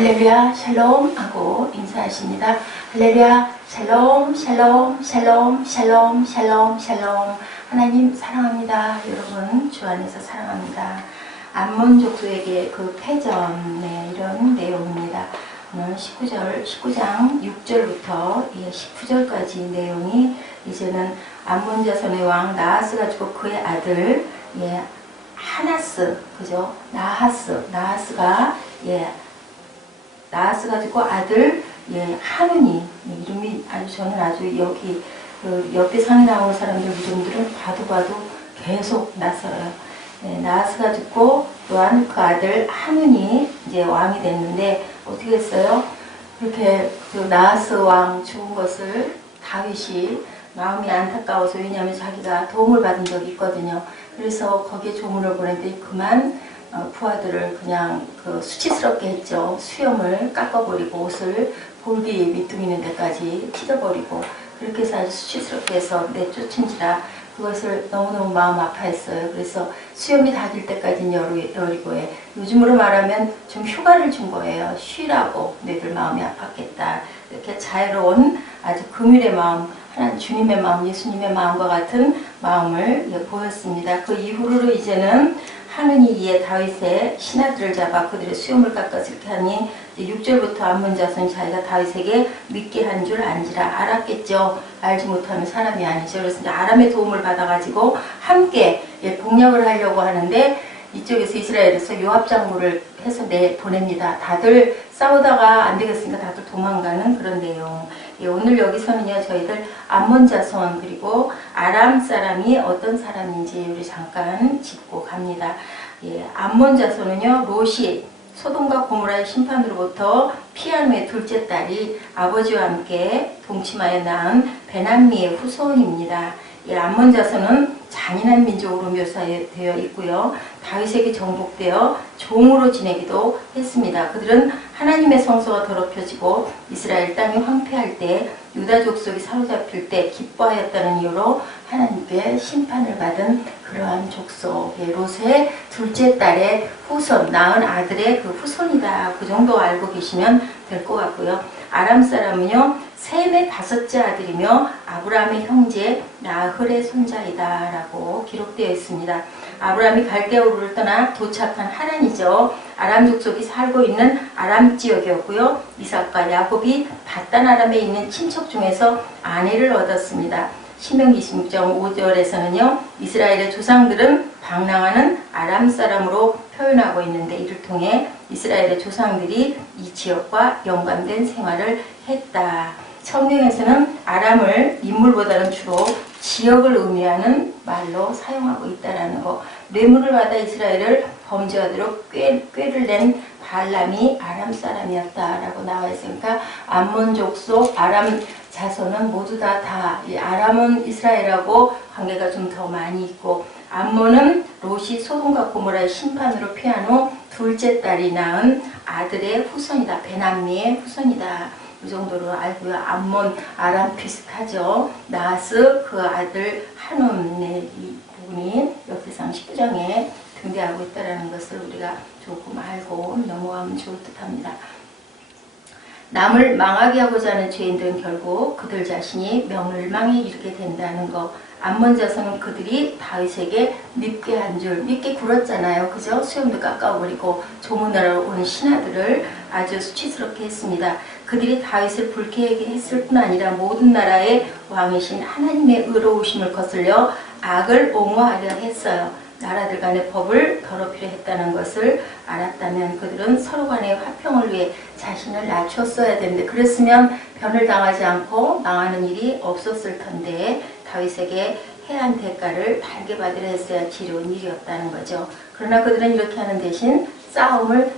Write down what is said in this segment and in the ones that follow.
할렐루야 샬롬 하고 인사하십니다. 할렐루야 샬롬 샬롬 샬롬 샬롬 샬롬 샬롬. 하나님 사랑합니다. 여러분 주 안에서 사랑합니다. 암몬 족속에게 그 패전의 이런 내용입니다. 오늘 19장 6절부터 19절까지 내용이 이제는 암몬 자손의 왕 나하스가 죽고 그의 아들 하나스, 그죠? 나하스가 죽고 아들 하눈이, 이름이 저는 아주 여기 옆에 상에 나오는 사람들 이름들은 봐도 계속 낯설어요. 나하스가 죽고 또한 그 아들 하눈이 이제 왕이 됐는데 어떻게 했어요? 그렇게 그 나하스 왕 죽은 것을 다윗이 마음이 안타까워서, 왜냐하면 자기가 도움을 받은 적이 있거든요. 그래서 거기에 조문을 보냈더니 그만 부하들을 그냥 수치스럽게 했죠. 수염을 깎아버리고 옷을 볼기 밑둥이는 데까지 찢어버리고 그렇게 해서 아주 수치스럽게 해서 내쫓은지라 그것을 너무너무 마음 아파했어요. 그래서 수염이 닿을 때까지는 여리고에, 요즘으로 말하면 좀 휴가를 준 거예요. 쉬라고. 너희들 마음이 아팠겠다. 이렇게 자애로운 아주 긍휼의 마음, 하나님 주님의 마음, 예수님의 마음과 같은 마음을 보였습니다. 그 이후로 이제는 하느니 이에 다윗의 신하들을 잡아 그들의 수염을 깎아서 이렇게 하니 6절부터 암몬 자손이 자기가 다윗에게 믿게 한 줄 안지라. 알았겠죠. 알지 못하면 사람이 아니죠. 그래서 이제 아람의 도움을 받아가지고 함께 공략을 하려고 하는데 이쪽에서 이스라엘에서 요압 장군을 해서 보냅니다. 다들 싸우다가 안 되겠으니까 다들 도망가는 그런 내용. 오늘 여기서는요, 저희들 암몬 자손 그리고 아람 사람이 어떤 사람인지 우리 잠깐 짚고 갑니다. 암몬 자손은요, 롯이 소돔과 고모라의 심판으로부터 피한 후에 둘째 딸이 아버지와 함께 동침하여 낳은 베남미의 후손입니다. 암몬 자손은 잔인한 민족으로 묘사되어 있고요. 다윗에게 정복되어 종으로 지내기도 했습니다. 그들은 하나님의 성소가 더럽혀지고 이스라엘 땅이 황폐할 때, 유다 족속이 사로잡힐 때 기뻐하였다는 이유로 하나님께 심판을 받은 그러한 족속의 롯의 둘째 딸의 후손, 낳은 아들의 그 후손이다. 그 정도 알고 계시면 될 것 같고요. 아람 사람은요, 셈의 다섯째 아들이며 아브라함의 형제 나흘의 손자이다 라고 기록되어 있습니다. 아브라함이 갈대아우르를 떠나 도착한 하란이죠. 아람 족속이 살고 있는 아람 지역이었고요. 이삭과 야곱이 바단 아람에 있는 친척 중에서 아내를 얻었습니다. 신명기 26장 5절에서는요, 이스라엘의 조상들은 방랑하는 아람 사람으로 표현하고 있는데, 이를 통해 이스라엘의 조상들이 이 지역과 연관된 생활을 했다. 성경에서는 아람을 인물보다는 주로 지역을 의미하는 말로 사용하고 있다는 거. 뇌물을 받아 이스라엘을 범죄하도록 꾀를 낸 발람이 아람 사람이었다라고 나와 있으니까 암몬 족속 아람 자손은 모두 다 아람은 이스라엘하고 관계가 좀 더 많이 있고, 암몬은 롯이 소돔과 고모라의 심판으로 피한 후 둘째 딸이 낳은 아들의 후손이다. 베남미의 후손이다. 이 정도로 알고요. 암몬, 아람 비슷하죠. 나하스, 그 아들 하눈의 이 부분이 역대상 19장에 등대하고 있다는 것을 우리가 조금 알고 넘어가면 좋을 듯합니다. 남을 망하게 하고자 하는 죄인들은 결국 그들 자신이 멸망에 이르게 된다는 것. 암몬 자손은 그들이 다윗에게 믿게 한 줄, 믿게 굴었잖아요. 그죠? 수염도 깎아버리고 조문하러 온 신하들을 아주 수치스럽게 했습니다. 그들이 다윗을 불쾌하게 했을 뿐 아니라 모든 나라의 왕이신 하나님의 의로우심을 거슬려 악을 옹호하려 했어요. 나라들 간의 법을 더럽히려 했다는 것을 알았다면 그들은 서로 간의 화평을 위해 자신을 낮췄어야 되는데, 그랬으면 변을 당하지 않고 망하는 일이 없었을 텐데 다윗에게 해한 대가를 달게 받으려 했어야 지려운 일이었다는 거죠. 그러나 그들은 이렇게 하는 대신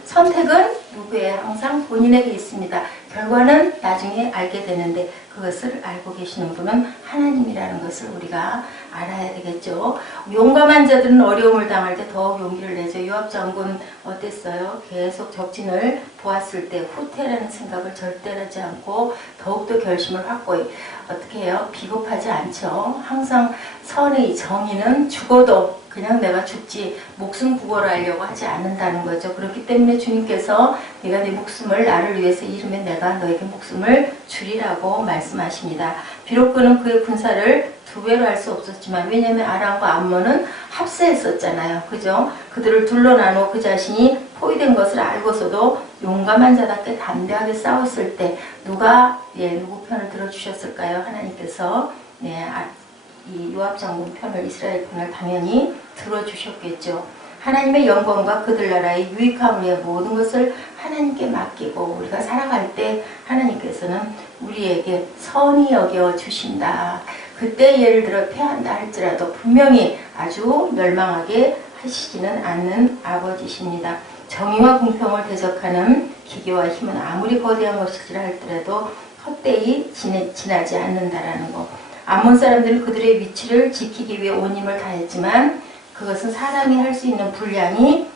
선택은 누구의 항상 본인에게 있습니다. 결과는 나중에 알게 되는데 그것을 알고 계시는 분은 하나님이라는 것을 우리가 알아야 되겠죠. 용감한 자들은 어려움을 당할 때 더욱 용기를 내죠. 요압 장군 어땠어요? 계속 적진을 보았을 때 후퇴라는 생각을 절대 하지 않고 더욱더 결심을 확고히 어떻게 해요? 비겁하지 않죠. 항상 선의 정의는 죽어도 그냥 내가 죽지 목숨 구걸을 하려고 하지 않는다는 거죠. 그렇기 때문에 주님께서 네가 네 목숨을 나를 위해서 잃으면 내가 너에게 목숨을 주리라고 말씀하십니다. 비록 그는 그의 군사를 2배로 할 수 없었지만 왜냐하면 아람과 암몬은 합세했었잖아요. 그죠? 그들을 둘러나누어 그 자신이 포위된 것을 알고서도 용감한 자답게 담대하게 싸웠을 때 누가 누구 편을 들어주셨을까요? 하나님께서 이 요압 장군 편을 이스라엘 편을 당연히 들어주셨겠죠. 하나님의 영광과 그들 나라의 유익함을 위해 모든 것을 하나님께 맡기고 우리가 살아갈 때 하나님께서는 우리에게 선히 여겨 주신다. 그때 예를 들어 패한다 할지라도 분명히 아주 멸망하게 하시지는 않는 아버지십니다. 정의와 공평을 대적하는 기계와 힘은 아무리 거대한 것이라 할지라도 헛되이 지나지 않는다라는 것. 아몬 사람들은 그들의 위치를 지키기 위해 온 힘을 다했지만 그것은 사람이 할 수 있는 분량이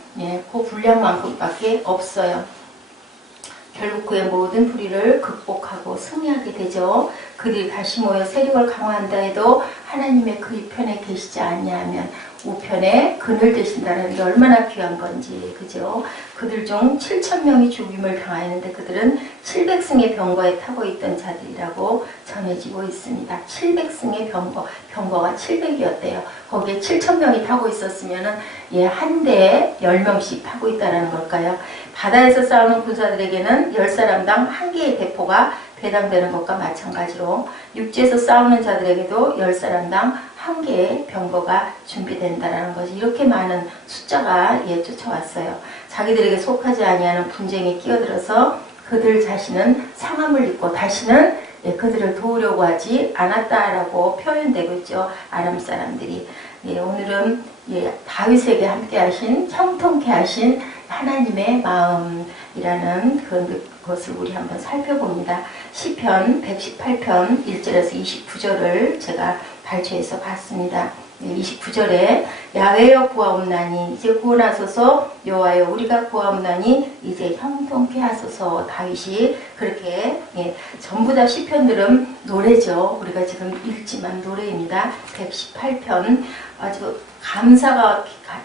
그 분량만큼밖에 없어요. 결국 그의 모든 불의를 극복하고 승리하게 되죠. 그들이 다시 모여 세력을 강화한다 해도 하나님의 그리 편에 계시지 않냐면 우편에 그늘 되신다는 게 얼마나 귀한 건지, 그죠? 그들 중 7,000명이 죽임을 당하였는데 그들은 700승의 병거에 타고 있던 자들이라고 전해지고 있습니다. 700승의 병거가 700이었대요. 거기에 7,000명이 타고 있었으면은 한 대에 10명씩 타고 있다는 걸까요? 바다에서 싸우는 군사들에게는 10사람당 1개의 대포가 배당되는 것과 마찬가지로 육지에서 싸우는 자들에게도 10사람당 1개의 병거가 준비된다는 것이 이렇게 많은 숫자가 쫓아왔어요. 자기들에게 속하지 아니하는 분쟁에 끼어들어서 그들 자신은 상함을 입고 다시는 그들을 도우려고 하지 않았다라고 표현되고 있죠. 아람 사람들이. 오늘은 다윗에게 함께 하신 형통케 하신 하나님의 마음이라는 그것을 우리 한번 살펴봅니다. 시편 118편 1절에서 29절을 제가 발췌해서 봤습니다. 29절에 야훼여 구하옵나니 이제 구원하소서, 여호와여 우리가 구하옵나니 이제 형통케 하소서. 다윗이 그렇게 전부 다 시편들은 노래죠. 우리가 지금 읽지만 노래입니다. 118편 아주 감사가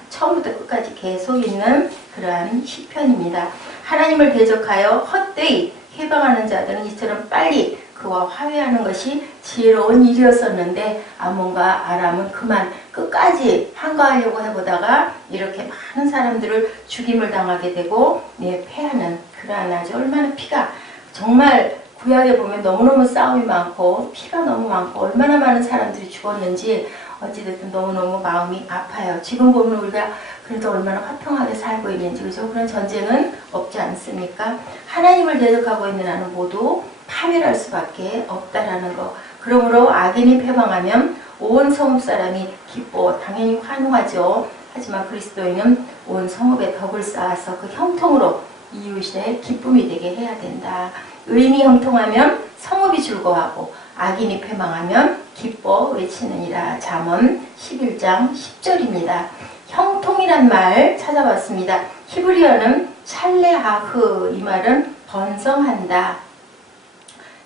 처음부터 끝까지 계속 있는 그러한 시편입니다. 하나님을 대적하여 헛되이 해방하는 자들은 이처럼 빨리 그와 화해하는 것이 지혜로운 일이었었는데 아몬과 아람은 그만 끝까지 한가하려고 해보다가 이렇게 많은 사람들을 죽임을 당하게 되고 패하는 그러한 아주 얼마나 피가 정말 구약에 보면 너무너무 싸움이 많고 피가 너무 많고 얼마나 많은 사람들이 죽었는지 어찌됐든 너무너무 마음이 아파요. 지금 보면 우리가 그래도 얼마나 화평하게 살고 있는지, 그죠? 그런 전쟁은 없지 않습니까? 하나님을 대적하고 있는 나는 모두 파멸할 수밖에 없다라는 거. 그러므로 악인이 패망하면 온 성읍 사람이 기뻐 당연히 환호하죠. 하지만 그리스도인은 온 성읍에 덕을 쌓아서 그 형통으로 이웃의 기쁨이 되게 해야 된다. 의인이 형통하면 성읍이 즐거워하고 악인이 패망하면 기뻐 외치느니라. 잠언 11장 10절입니다. 형통이란 말 찾아봤습니다. 히브리어는 샬레하흐, 이 말은 번성한다.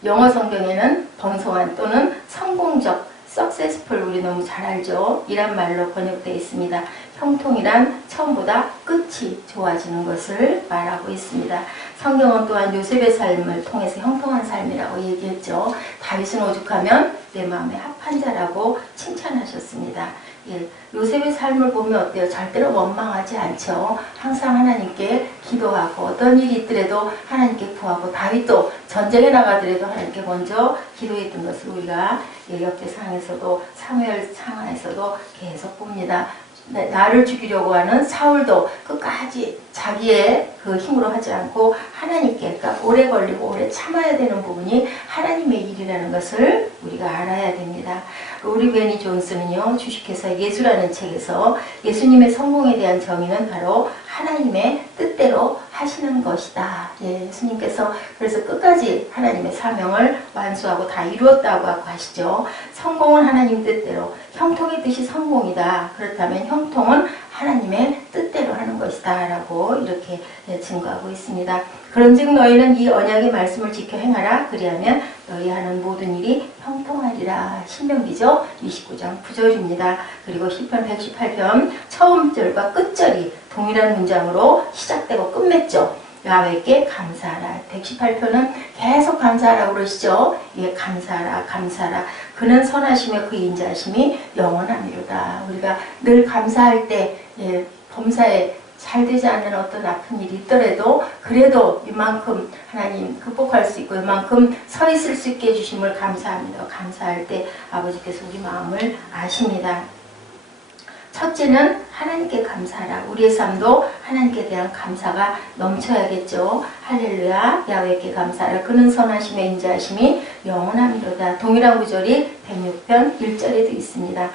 영어 성경에는 번성한 또는 성공적, successful, 우리 너무 잘 알죠? 이란 말로 번역되어 있습니다. 형통이란 처음보다 끝이 좋아지는 것을 말하고 있습니다. 성경은 또한 요셉의 삶을 통해서 형통한 삶이라고 얘기했죠. 다윗은 오죽하면 내 마음에 합한 자라고 칭찬하셨습니다. 요셉의 삶을 보면 어때요? 절대로 원망하지 않죠. 항상 하나님께 기도하고 어떤 일이 있더라도 하나님께 구하고 다윗도 전쟁에 나가더라도 하나님께 먼저 기도했던 것을 우리가 역대상에서도 사무엘 상하에서도 계속 봅니다. 나를 죽이려고 하는 사울도 끝까지 자기의 그 힘으로 하지 않고 하나님께, 그러니까 오래 걸리고 오래 참아야 되는 부분이 하나님의 일이라는 것을 우리가 알아야 됩니다. 로리 베니 존슨은요, 주식회사 예수라는 책에서 예수님의 성공에 대한 정의는 바로 하나님의 뜻대로 하시는 것이다. 예, 예수님께서 그래서 끝까지 하나님의 사명을 완수하고 다 이루었다고 하시죠. 성공은 하나님 뜻대로, 형통의 뜻이 성공이다. 그렇다면 형통은 하나님의 뜻대로 하는 것이다 라고 이렇게 증거하고 있습니다. 그런즉 너희는 이 언약의 말씀을 지켜 행하라. 그리하면 너희 하는 모든 일이 형통하리라. 신명기죠. 29장 9절입니다. 그리고 시편 118편 처음 절과 끝절이 동일한 문장으로 시작되고 끝맺죠. 야훼께 감사하라. 118편은 계속 감사하라고 그러시죠. 예, 감사하라, 감사하라. 그는 선하시며 그 인자하심이 영원하미로다. 우리가 늘 감사할 때, 예, 범사에 잘 되지 않는 어떤 아픈 일이 있더라도 그래도 이만큼 하나님 극복할 수 있고 이만큼 서 있을 수 있게 해주심을 감사합니다. 감사할 때 아버지께서 우리 마음을 아십니다. 첫째는 하나님께 감사하라. 우리의 삶도 하나님께 대한 감사가 넘쳐야겠죠. 할렐루야. 야훼께 감사하라. 그는 선하심에 인자하심이 영원하미로다. 동일한 구절이 106편 1절에도 있습니다.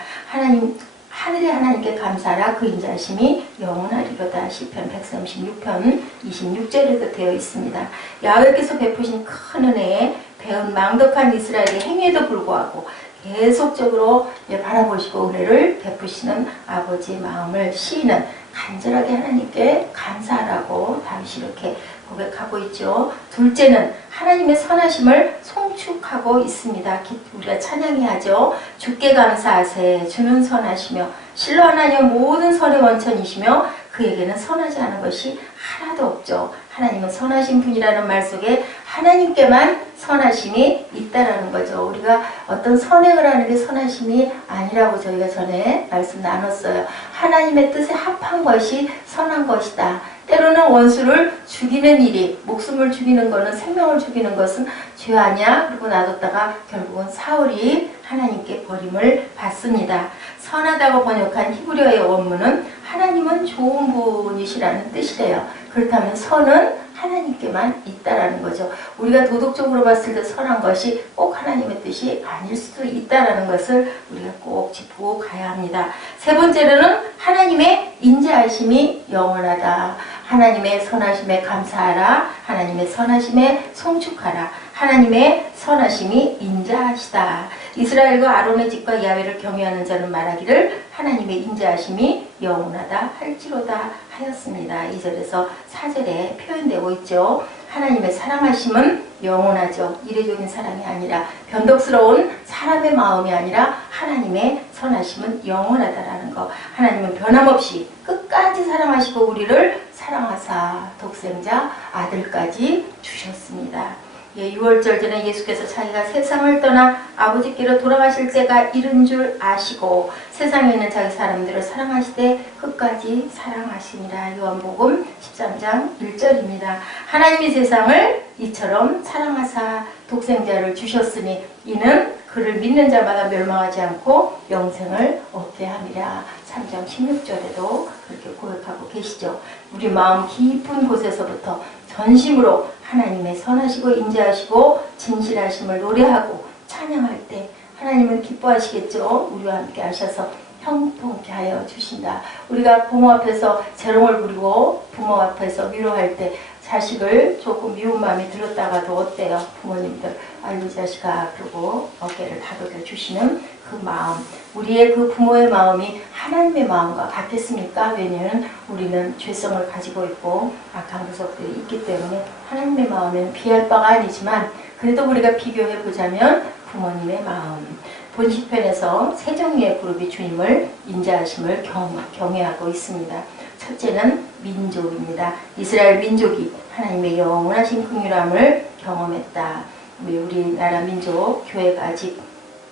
하늘의 하나님께 감사하라. 그 인자하심이 영원하리로다. 시편 136편 26절에도 되어 있습니다. 야훼께서 베푸신 큰 은혜에 배은 망덕한 이스라엘의 행위에도 불구하고 계속적으로 바라보시고 은혜를 베푸시는 아버지의 마음을 시인은 간절하게 하나님께 감사하라고 다윗이 이렇게 고백하고 있죠. 둘째는 하나님의 선하심을 송축하고 있습니다. 우리가 찬양해야죠. 주께 감사하세. 주는 선하시며 실로 하나님 모든 선의 원천이시며 그에게는 선하지 않은 것이 하나도 없죠. 하나님은 선하신 분이라는 말 속에 하나님께만 선하심이 있다라는 거죠. 우리가 어떤 선행을 하는 게 선하심이 아니라고 저희가 전에 말씀 나눴어요. 하나님의 뜻에 합한 것이 선한 것이다. 때로는 원수를 죽이는 일이, 목숨을 죽이는 것은, 생명을 죽이는 것은 죄 아니야? 그리고 놔뒀다가 결국은 사울이 하나님께 버림을 받습니다. 선하다고 번역한 히브리어의 원문은 하나님은 좋은 분이시라는 뜻이래요. 그렇다면 선은 하나님께만 있다라는 거죠. 우리가 도덕적으로 봤을 때 선한 것이 꼭 하나님의 뜻이 아닐 수도 있다라는 것을 우리가 꼭 짚고 가야 합니다. 세 번째로는 하나님의 인자하심이 영원하다. 하나님의 선하심에 감사하라. 하나님의 선하심에 송축하라. 하나님의 선하심이 인자하시다. 이스라엘과 아론의 집과 야훼를 경외하는 자는 말하기를 하나님의 인자하심이 영원하다 할지로다 하였습니다. 2절에서 4절에 표현되고 있죠. 하나님의 사랑하심은 영원하죠. 이례적인 사랑이 아니라 변덕스러운 사람의 마음이 아니라 하나님의 선하심은 영원하다라는 거. 하나님은 변함없이 끝까지 사랑하시고 우리를 사랑하사 독생자 아들까지 주셨습니다. 예, 6월절 전에 예수께서 자기가 세상을 떠나 아버지께로 돌아가실 때가 이른 줄 아시고 세상에 있는 자기 사람들을 사랑하시되 끝까지 사랑하시니라. 요한복음 13장 1절입니다. 하나님이 세상을 이처럼 사랑하사 독생자를 주셨으니 이는 그를 믿는 자마다 멸망하지 않고 영생을 얻게 함이라. 3장 16절에도 그렇게 고백하고 계시죠. 우리 마음 깊은 곳에서부터 전심으로 하나님의 선하시고 인자하시고 진실하심을 노래하고 찬양할 때 하나님은 기뻐하시겠죠. 우리와 함께 하셔서 형통케 하여 주신다. 우리가 부모 앞에서 재롱을 부리고 부모 앞에서 위로할 때 자식을 조금 미운 마음이 들었다가도 어때요? 부모님들 아이고 자식아 그러고 어깨를 다독여 주시는 그 마음, 우리의 그 부모의 마음이 하나님의 마음과 같겠습니까? 왜냐하면 우리는 죄성을 가지고 있고 악한 구석들이 있기 때문에 하나님의 마음에는 비할 바가 아니지만 그래도 우리가 비교해 보자면 부모님의 마음, 본 시편에서 세 종류의 그룹이 주님을 인자하심을 경외하고 있습니다. 첫째는 민족입니다. 이스라엘 민족이 하나님의 영원하신 긍휼함을 경험했다. 우리나라 민족 교회가 아직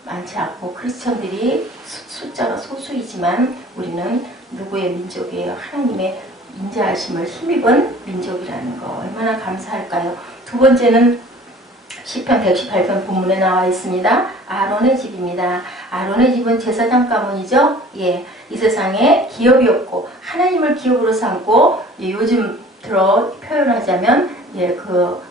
많지 않고 크리스천들이 숫자가 소수이지만 우리는 누구의 민족이에요? 하나님의 인자하심을 힘입은 민족이라는 거 얼마나 감사할까요? 두 번째는 시편 118편 본문에 나와 있습니다. 아론의 집입니다. 아론의 집은 제사장 가문이죠. 예, 이 세상에 기업이 없고 하나님을 기업으로 삼고 요즘 들어 표현하자면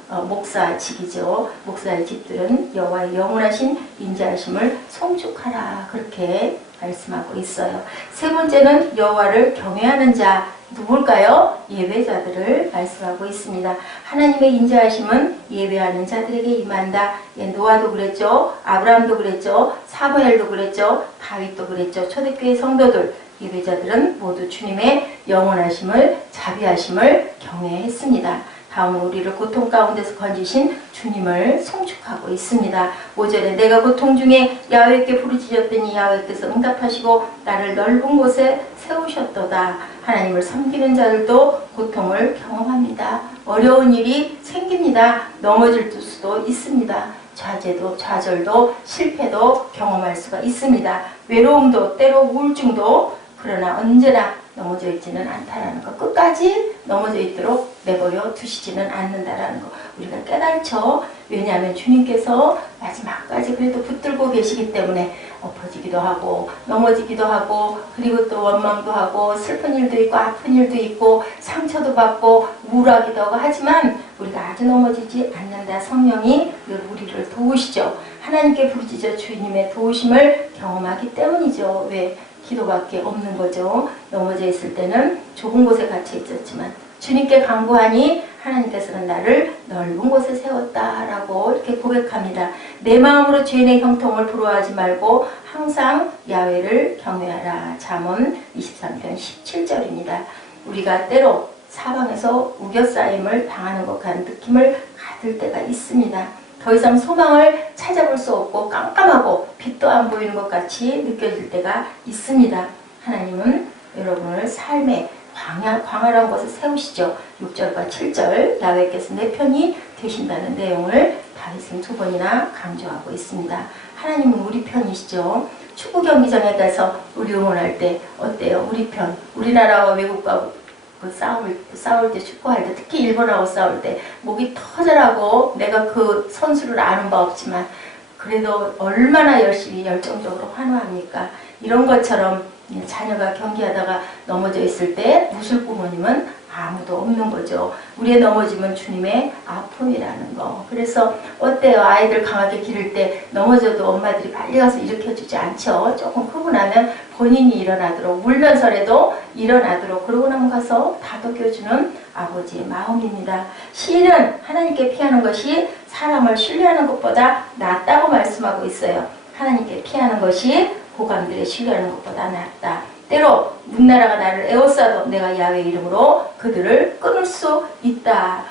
목사직이죠. 목사의 집들은 여호와의 영원하신 인자하심을 송축하라 그렇게 말씀하고 있어요. 세 번째는 여호와를 경외하는 자, 누굴까요? 예배자들을 말씀하고 있습니다. 하나님의 인자하심은 예배하는 자들에게 임한다. 노아도 그랬죠. 아브라함도 그랬죠. 사무엘도 그랬죠. 다윗도 그랬죠. 초대교회 성도들, 예배자들은 모두 주님의 영원하심을, 자비하심을 경외했습니다. 다음은 우리를 고통 가운데서 건지신 주님을 송축하고 있습니다. 5절에 내가 고통 중에 야훼께 부르짖었더니 야훼께서 응답하시고 나를 넓은 곳에 세우셨도다. 하나님을 섬기는 자들도 고통을 경험합니다. 어려운 일이 생깁니다. 넘어질 수도 있습니다. 좌절도 실패도 경험할 수가 있습니다. 외로움도 때로 우울증도, 그러나 언제나 넘어져 있지는 않다라는 것, 끝까지 넘어져 있도록 내버려 두시지는 않는다라는 것 우리가 깨달죠. 왜냐하면 주님께서 마지막까지 그래도 붙들고 계시기 때문에 엎어지기도 하고 넘어지기도 하고, 그리고 또 원망도 하고 슬픈 일도 있고 아픈 일도 있고 상처도 받고 우울하기도 하고 하지만 우리가 아주 넘어지지 않는다. 성령이 우리를 도우시죠. 하나님께 부르짖어 주님의 도우심을 경험하기 때문이죠. 왜? 기도밖에 없는 거죠. 넘어져 있을 때는 좁은 곳에 갇혀 있었지만 주님께 간구하니 하나님께서는 나를 넓은 곳에 세웠다라고 이렇게 고백합니다. 내 마음으로 죄인의 형통을 부러워하지 말고 항상 야훼를 경외하라. 잠언 23편 17절입니다. 우리가 때로 사방에서 우겨싸임을 당하는 것 같은 느낌을 받을 때가 있습니다. 더 이상 소망을 찾아볼 수 없고 깜깜하고 빛도 안 보이는 것 같이 느껴질 때가 있습니다. 하나님은 여러분을 삶의 광활한 곳에 세우시죠. 6절과 7절 야훼께서 내 편이 되신다는 내용을 다윗은 2번이나 강조하고 있습니다. 하나님은 우리 편이시죠. 축구 경기장에 가서 우리 응원할 때 어때요? 우리 편, 우리나라와 외국과 싸울 때, 축구할 때, 특히 일본하고 싸울 때 목이 터져라고 내가 그 선수를 아는 바 없지만 그래도 얼마나 열심히 열정적으로 환호합니까? 이런 것처럼 자녀가 경기하다가 넘어져 있을 때 웃을 부모님은 아무도 없는 거죠. 우리의 넘어짐은 주님의 아픔이라는 거. 그래서 어때요? 아이들 강하게 기를 때 넘어져도 엄마들이 빨리 가서 일으켜주지 않죠. 조금 크고 나면 본인이 일어나도록, 울면서라도 일어나도록 그러고 나면 가서 다독여주는 아버지의 마음입니다. 시인은 하나님께 피하는 것이 사람을 신뢰하는 것보다 낫다고 말씀하고 있어요. 하나님께 피하는 것이 고감들의 신뢰하는 것보다 낫다. 때로 문나라가 나를 에워싸도 내가 야훼 이름으로 그들을 끊을 수 있다.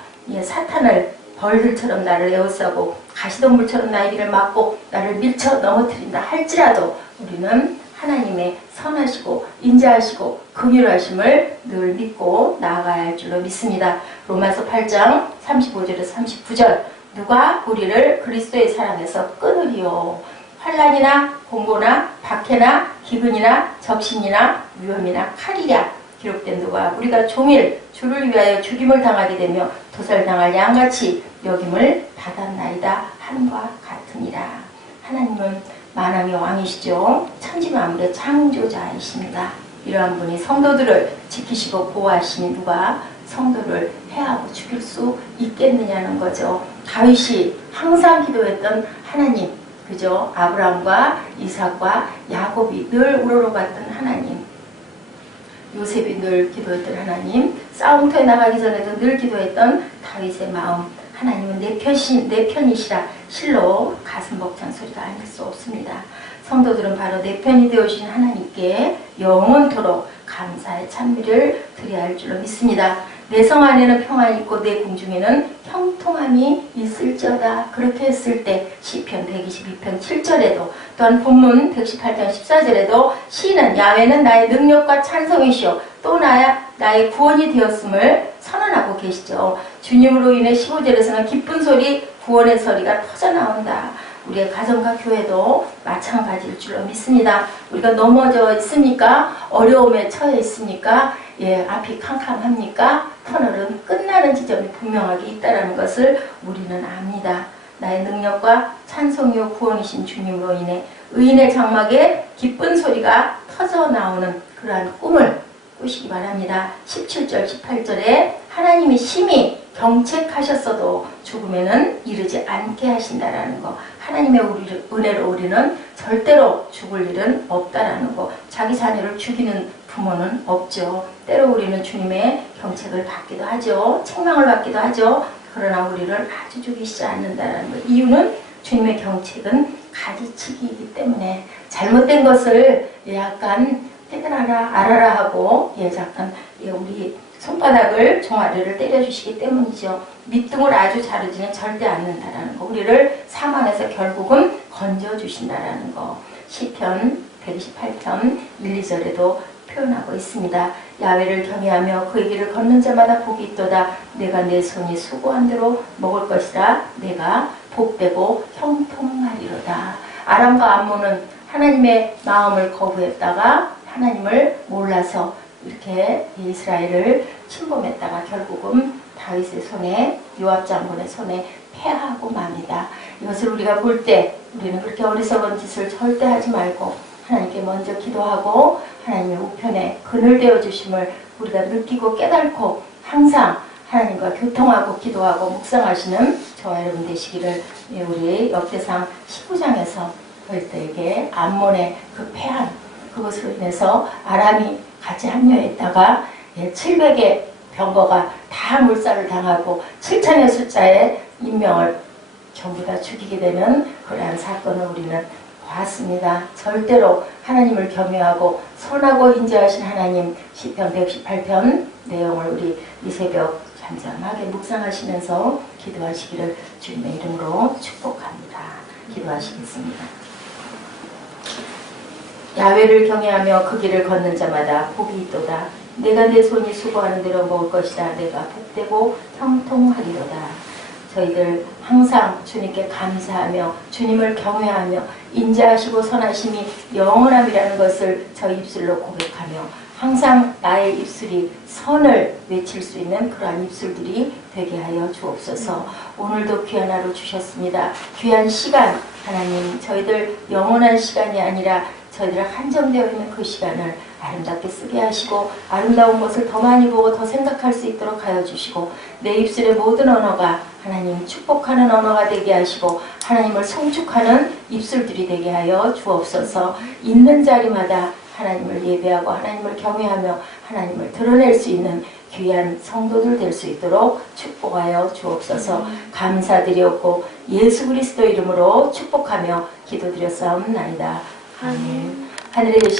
사탄을 벌들처럼 나를 에워싸고 가시덤불처럼 나의 길을 막고 나를 밀쳐 넘어뜨린다 할지라도 우리는 하나님의 선하시고 인자하시고 긍휼하심을 늘 믿고 나아가야 할 줄로 믿습니다. 로마서 8장 35절에서 39절 누가 우리를 그리스도의 사랑에서 끊으리요. 환난이나 공고나 박해나 기근이나 적신이나 위험이나 칼이랴 기록된 누가 우리가 종일 주를 위하여 죽임을 당하게 되며 도살당할 양같이 여김을 받았나이다 함과 같으니라. 하나님은 만왕의 왕이시죠. 천지만물의 창조자이십니다. 이러한 분이 성도들을 지키시고 보호하시니 누가 성도를 해하고 죽일 수 있겠느냐는 거죠. 다윗이 항상 기도했던 하나님, 그죠? 아브라함과 이삭과 야곱이 늘 우러러갔던 하나님, 요셉이 늘 기도했던 하나님, 싸움터에 나가기 전에도 늘 기도했던 다윗의 마음, 하나님은 내 편이시라 실로 가슴 벅찬 소리가 아닐 수 없습니다. 성도들은 바로 내 편이 되어주신 하나님께 영원토록 감사의 찬미를 드려야 할 줄로 믿습니다. 내 성 안에는 평안이 있고 내 궁중에는 형통함이 있을지어다. 그렇게 했을 때 시편 122편 7절에도 또한 본문 118편 14절에도 시인은 야훼는 나의 능력과 찬송이시오 또 나의 구원이 되었음을 선언하고 계시죠. 주님으로 인해 15절에서는 기쁜 소리, 구원의 소리가 터져나온다. 우리의 가정과 교회도 마찬가지일 줄로 믿습니다. 우리가 넘어져 있습니까? 어려움에 처해 있습니까? 앞이 캄캄합니까? 터널은 끝나는 지점이 분명하게 있다는 것을 우리는 압니다. 나의 능력과 찬송이요 구원이신 주님으로 인해 의인의 장막에 기쁜 소리가 터져나오는 그러한 꿈을 보시기 바랍니다. 17절, 18절에 하나님이 심히 경책하셨어도 죽음에는 이르지 않게 하신다라는 거. 하나님의 은혜로 우리는 절대로 죽을 일은 없다라는 거. 자기 자녀를 죽이는 부모는 없죠. 때로 우리는 주님의 경책을 받기도 하죠. 책망을 받기도 하죠. 그러나 우리를 아주 죽이시지 않는다라는 거. 이유는 주님의 경책은 가지치기이기 때문에 잘못된 것을 약간 알아라 하고 약간 우리 손바닥을 종아리를 때려주시기 때문이죠. 밑둥을 아주 자르지는 절대 않는다라는 거. 우리를 사망에서 결국은 건져주신다라는 거. 시편 128편 1, 2절에도 표현하고 있습니다. 야훼를 경외하며 그의 길을 걷는 자마다 복이 있도다. 내가 내 손이 수고한 대로 먹을 것이라. 내가 복되고 형통하리로다. 아람과 암몬은 하나님의 마음을 거부했다가 하나님을 몰라서 이렇게 이스라엘을 침범했다가 결국은 다윗의 손에, 요압 장군의 손에 패하고 맙니다. 이것을 우리가 볼 때 우리는 그렇게 어리석은 짓을 절대 하지 말고 하나님께 먼저 기도하고 하나님의 우편에 그늘 되어 주심을 우리가 느끼고 깨닫고 항상 하나님과 교통하고 기도하고 묵상하시는 저와 여러분 되시기를 우리 역대상 19장에서 그들에게 암몬의 그 패한 그것으로 인해서 아람이 같이 합류했다가 700의 병거가 다 물살을 당하고 7천의 숫자의 인명을 전부 다 죽이게 되는 그러한 사건을 우리는 보았습니다. 절대로 하나님을 경외하고 선하고 인자하신 하나님 시편 118편 내용을 우리 이 새벽 잠잠하게 묵상하시면서 기도하시기를 주님의 이름으로 축복합니다. 기도하시겠습니다. 야훼를 경외하며 그 길을 걷는 자마다 복이 있도다. 내가 내 손이 수고하는 대로 먹을 것이다. 내가 복되고 형통하리로다. 저희들 항상 주님께 감사하며 주님을 경외하며 인자하시고 선하심이 영원함이라는 것을 저희 입술로 고백하며 항상 나의 입술이 선을 외칠 수 있는 그러한 입술들이 되게 하여 주옵소서. 오늘도 귀한 하루 주셨습니다. 귀한 시간 하나님 저희들 영원한 시간이 아니라 저희들 한정되어 있는 그 시간을 아름답게 쓰게 하시고 아름다운 것을 더 많이 보고 더 생각할 수 있도록 하여 주시고 내 입술의 모든 언어가 하나님 축복하는 언어가 되게 하시고 하나님을 송축하는 입술들이 되게 하여 주옵소서. 있는 자리마다 하나님을 예배하고 하나님을 경외하며 하나님을 드러낼 수 있는 귀한 성도들 될 수 있도록 축복하여 주옵소서. 감사드렸고 예수 그리스도 이름으로 축복하며 기도드렸사옵나이다. 아멘. 하늘에 계신